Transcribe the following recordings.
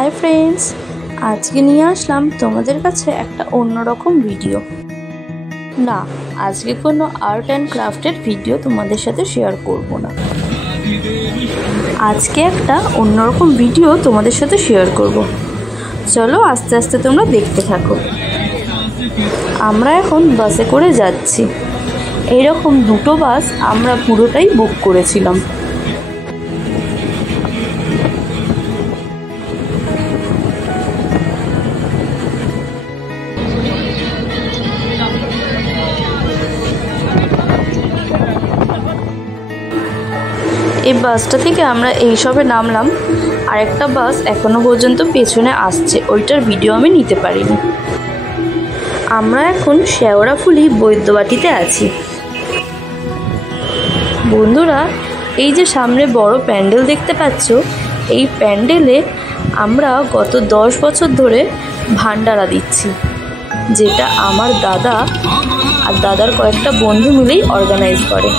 Hi friends, आज के নিয়ে আসলাম তোমাদের কাছে একটা অন্যরকম ভিডিও। না, আজকে কোনো আর্ট অ্যান্ড ক্রাফটের ভিডিও তোমাদের সাথে শেয়ার করব না। আজকে একটা অন্যরকম ভিডিও তোমাদের সাথে শেয়ার করব। চলো আস্তে আস্তে তোমরা দেখতে থাকো। আমরা এখন বাসে করে যাচ্ছি। এইরকম দুটো বাস আমরা পুরোটাই বুক করেছিলাম। এই বাসটা থেকে আমরা এই সবে নামলাম। আরেকটা বাস এখনো পর্যন্ত পেছনে আসছে, ওইটার ভিডিও আমি নিতে পারিনি। আমরা এখন শেওড়াফুলি বৈদ্যবাটিতে আছি। বন্ধুরা, এই যে সামনে বড় প্যান্ডেল দেখতে পাচ্ছ, এই প্যান্ডেলে আমরা গত 10 বছর ধরে ভান্ডারা দিচ্ছি, যেটা আমার দাদা আর দাদার কয়েকটা বন্ধু মিলেই অর্গানাইজ করে।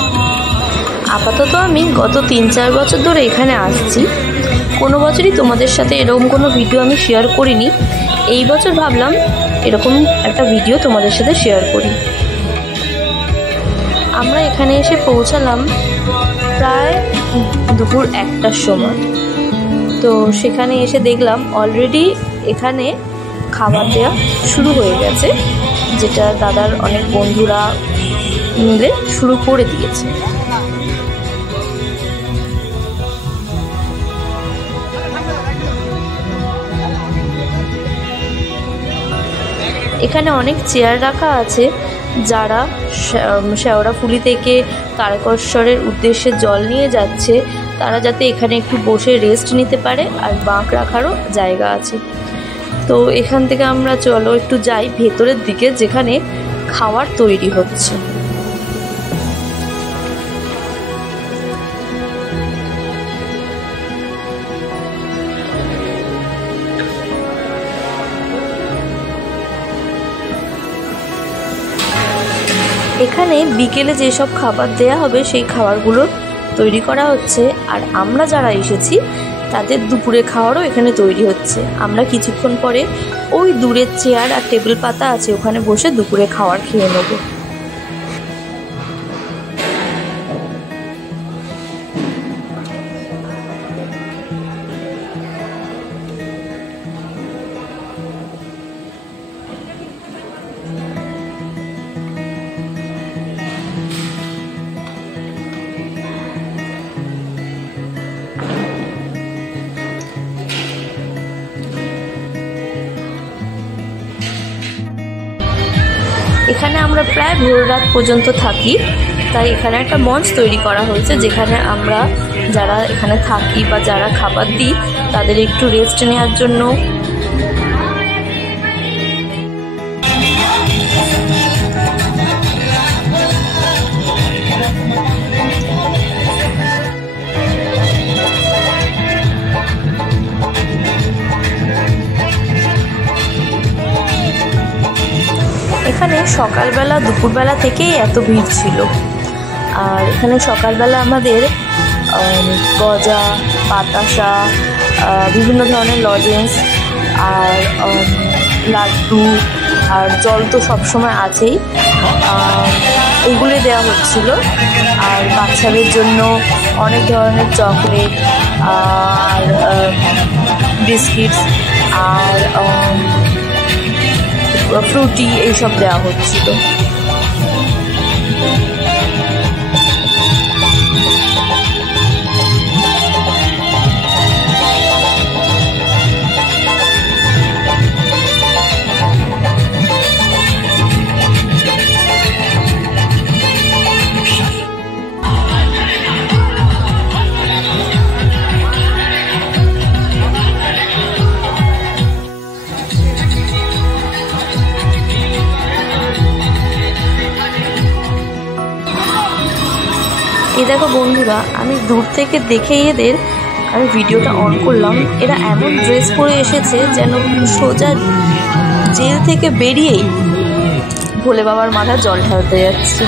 আপাতত আমি গত 3-4 বছর ধরে এখানে আসছি। কোনো বছরই তোমাদের সাথে এরকম কোনো ভিডিও আমি শেয়ার করিনি। এই বছর ভাবলাম এরকম একটা ভিডিও তোমাদের সাথে শেয়ার করি। আমরা এখানে এসে পৌঁছালাম প্রায় দুপুর 1টার সময়। তো সেখানে এসে দেখলাম অলরেডি এখানে খাবার দেওয়া শুরু হয়ে গেছে, যেটা দাদার অনেক বন্ধুরা মিলে শুরু করে দিয়েছে। এখানে অনেক চেয়ার রাখা আছে, যারা শেওড়াফুলি থেকে তারকেশ্বরের উদ্দেশ্যে জল নিয়ে যাচ্ছে তারা যাতে এখানে একটু বসে রেস্ট নিতে পারে, আর বাঁক রাখারও জায়গা আছে। তো এখান থেকে আমরা চলো একটু যাই ভেতরের দিকে, যেখানে খাবার তৈরি হচ্ছে। এখানে বিকেলে যেসব খাবার দেয়া হবে সেই খাবারগুলো তৈরি করা হচ্ছে, আর আমরা যারা এসেছি তাদের দুপুরে খাওয়ারও এখানে তৈরি হচ্ছে। আমরা কিছুক্ষণ পরে ওই দূরের চেয়ার আর টেবিল পাতা আছে, ওখানে বসে দুপুরে খাবার খেয়ে নেব। এখানে আমরা প্রায় ভোর রাত পর্যন্ত থাকি, তাই এখানে একটা মঞ্চ তৈরি করা হয়েছে, যেখানে আমরা যারা এখানে থাকি বা যারা খাবার দিই তাদের একটু রেস্ট নেওয়ার জন্য। এখানে সকালবেলা দুপুরবেলা থেকেই এত ভিড় ছিল। আর এখানে সকালবেলা আমাদের গজা, বাতাসা, বিভিন্ন ধরনের লজেন্স আর লাড্ডু আর জল তো সবসময় আছেই, এইগুলো দেওয়া হচ্ছিল। আর বাচ্চাদের জন্য অনেক ধরনের চকলেট আর বিস্কিটস আর ফ্রুটি এইসব দেওয়া হচ্ছিল। এই দেখো বন্ধুরা, আমি দূর থেকে দেখেই আমি ভিডিওটা অন করলাম। এরা এমন ড্রেস পরে এসেছে যেন সোজা জেল থেকে বেরিয়েই ভোলে বাবার মাথায় জল ঢালতে যাচ্ছে।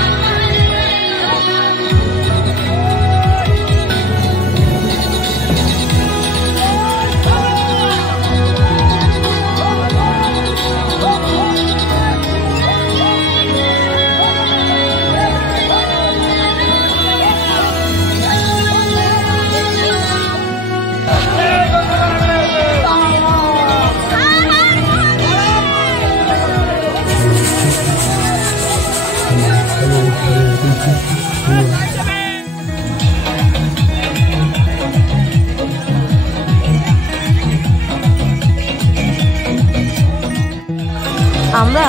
আমরা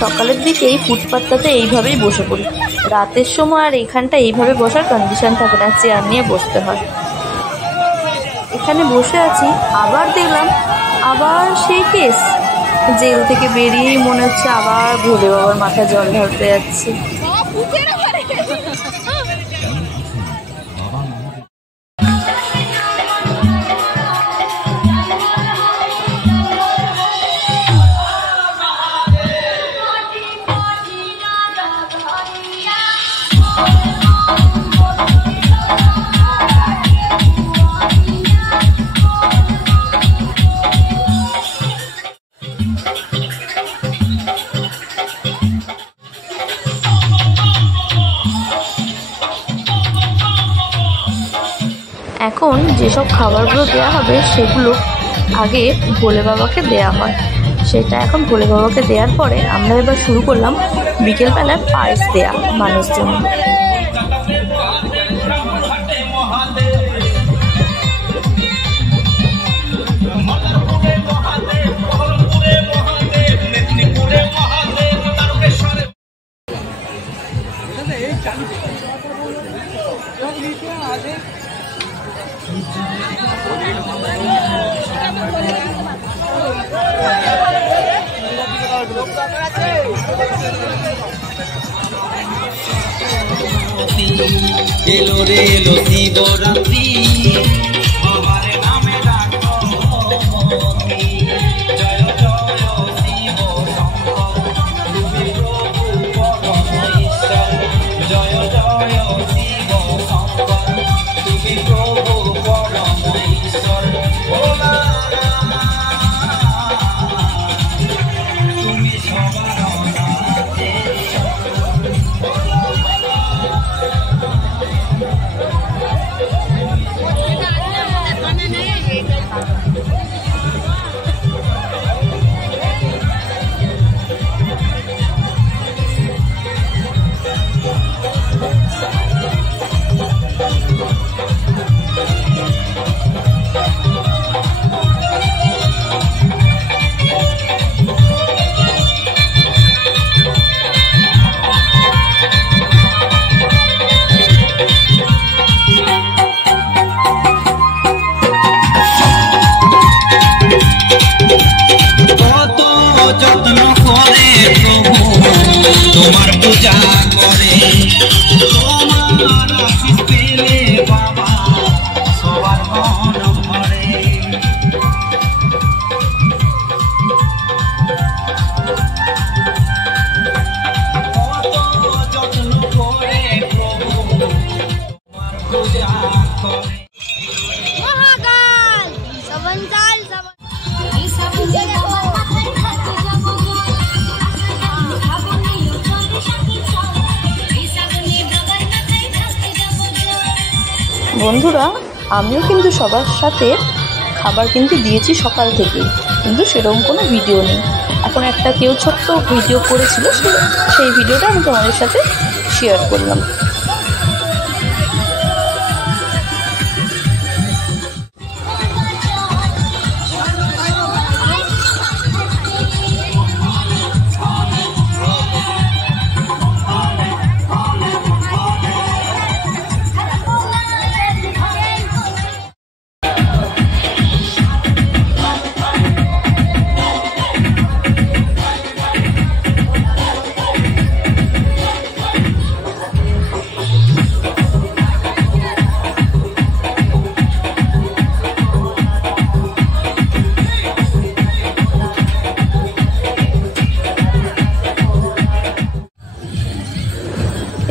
সকালের দিকে এই ফুটপাতটাতে এইভাবেই বসে পড়ি। রাতের সময় আর এখানটা এইভাবে বসার কন্ডিশন থাকে না, চেয়ার নিয়ে বসতে হয়। এখানে বসে আছি, আবার দেখলাম আবার সেই কেস। জেল থেকে বেরিয়েই মনে হচ্ছে আবার ভোলে বাবার মাথায় জল ঢালতে যাচ্ছে। এখন যেসব খাবারগুলো দেওয়া হবে সেগুলো আগে ভোলে বাবাকে দেওয়া হয়। সেটা এখন ভোলে বাবাকে দেওয়ার পরে আমরা এবার শুরু করলাম বিকেলবেলার পায়েস দেওয়া মানুষজন। এলো রে এলো শিবরাত্রি, বাবার নামে ডাকো জয় জয় শিব শঙ্কর, তুমি প্রভু পরম ঈশ্বর। জয় জয় শিব শঙ্কর, তুমি প্রভু পরম ঈশ্বর। তুমি সবার নাথে। যত্ন করে প্রভু তোমার পূজা করে, তোমার আশীষ পেলে বাবা সবার মন ভরে। কত যত্ন করে প্রভু তোমার পূজা করে। মহাকাল সবঞ্জাল এই সবঞ্জাল বন্ধুরা, আমিও কিন্তু সবার সাথে খাবার কিন্তু দিয়েছি সকাল থেকেই, কিন্তু সেরকম কোনো ভিডিও নেই। এখন একটা কেউ ছোট্ট ভিডিও করেছিল, সেই ভিডিওটা আমি তোমাদের সাথে শেয়ার করলাম।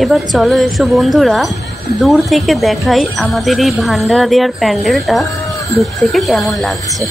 এবার চলো এসো বন্ধুরা, দূর থেকে দেখাই আমাদের এই ভান্ডারা দেওয়ার প্যান্ডেলটা দূর থেকে কেমন লাগছে।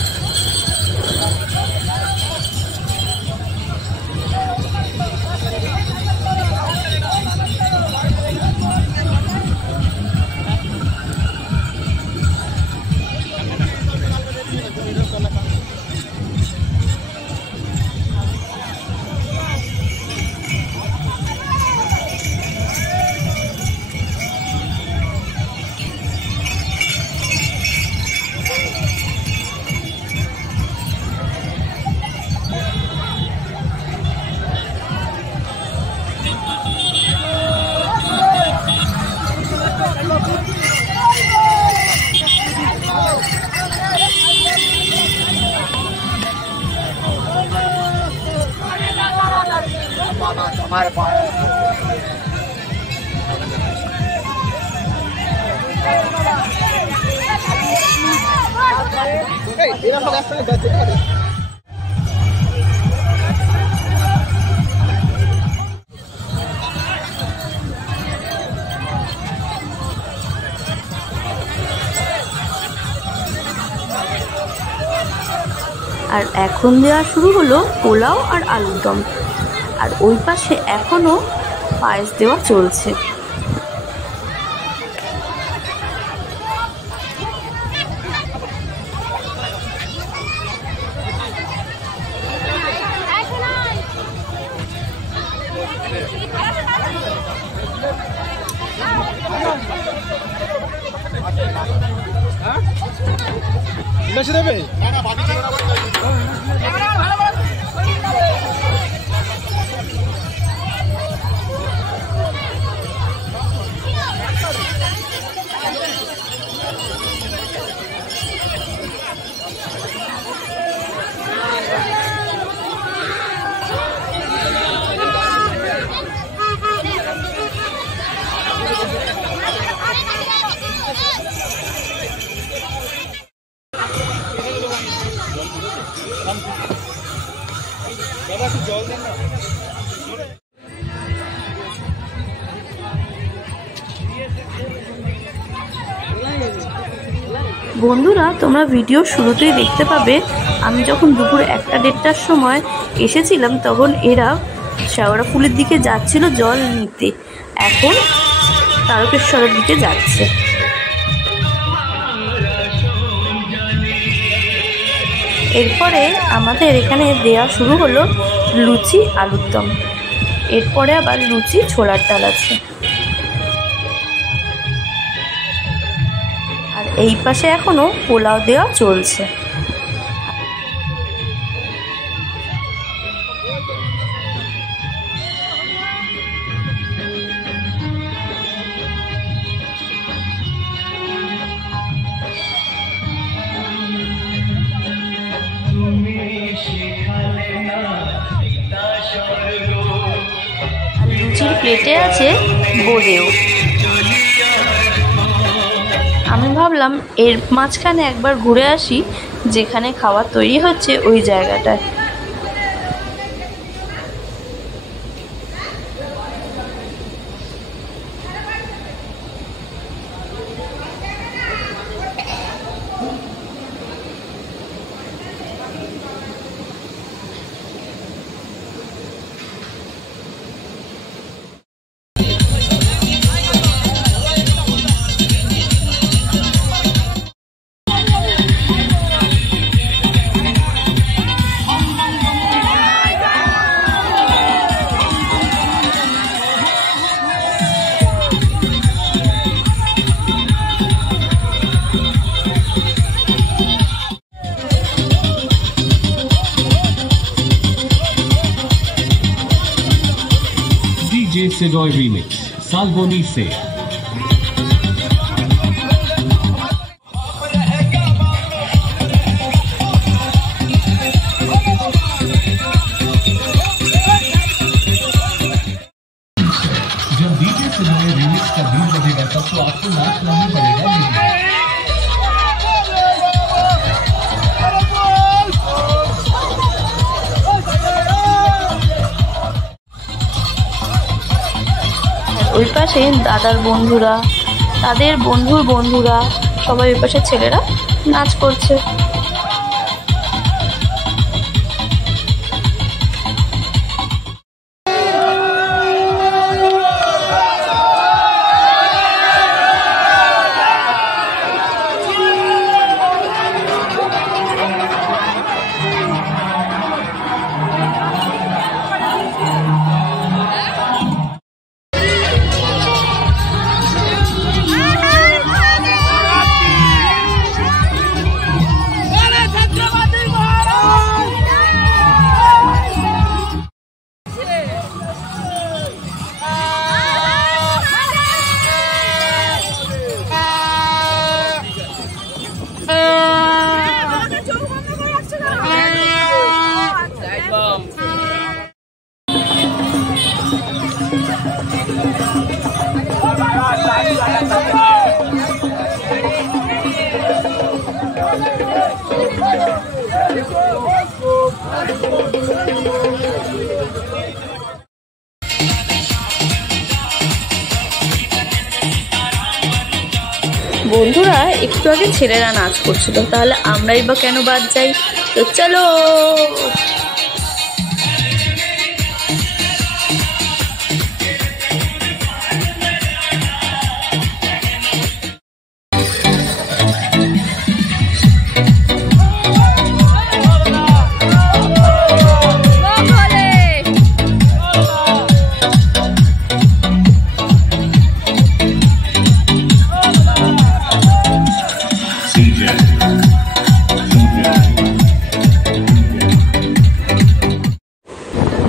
আর এখন দেওয়া শুরু হলো পোলাও আর আলুর দম। আর ওই পাশে এখনো পায়েস দেওয়া চলছে। বন্ধুরা, তোমরা ভিডিও শুরুতেই দেখতে পাবে আমি যখন দুপুর 1-1:30টার সময় এসেছিলাম তখন এরা শেওড়া ফুলের দিকে যাচ্ছিল জল নিতে। এখন তারকেশ্বরের দিকে যাচ্ছে। এরপরে আমাদের এখানে দেয়া শুরু হলো লুচি আলুর দম। এরপরে আবার লুচি ছোলার ডাল আছে। আর এই পাশে এখনো পোলাও দেওয়া চলছে। লুচির প্লেটে আছে বোঁদেও। আমি ভাবলাম এর মাঝখানে একবার ঘুরে আসি, যেখানে খাবার তৈরি হচ্ছে ওই জায়গাটায়। DJ Sedoy Remix, Salboni Se. जब DJ Sedoy Remix का बीट बजेगा तब तो आपको नाच नहीं पड़ेगा। ওই পাশে দাদার বন্ধুরা, তাদের বন্ধুর বন্ধুরা, সবাই ওই পাশে ছেলেরা নাচ করছে। বন্ধুরা একটু আগে ছেলেরা নাচ করছিল, তাহলে আমরাই বা কেন বাদ যাই? তো চলো।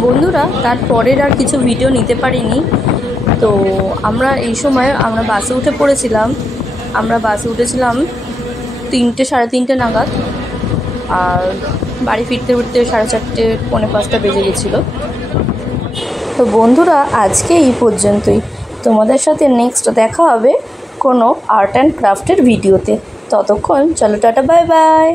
বন্ধুরা তারপরের আর কিছু ভিডিও নিতে পারিনি। তো আমরা এই সময় আমরা বাসে উঠে পড়েছিলাম। আমরা বাসে উঠেছিলাম 3টে সাড়ে 3টে নাগাদ, আর বাড়ি ফিরতে ফিরতে 4:30 পৌনে 5টা বেজে গেছিলো। তো বন্ধুরা আজকে এই পর্যন্তই। তোমাদের সাথে নেক্সট দেখা হবে কোনো আর্ট অ্যান্ড ক্রাফটের ভিডিওতে। ততক্ষণ চলো, টাটা, বাই বাই।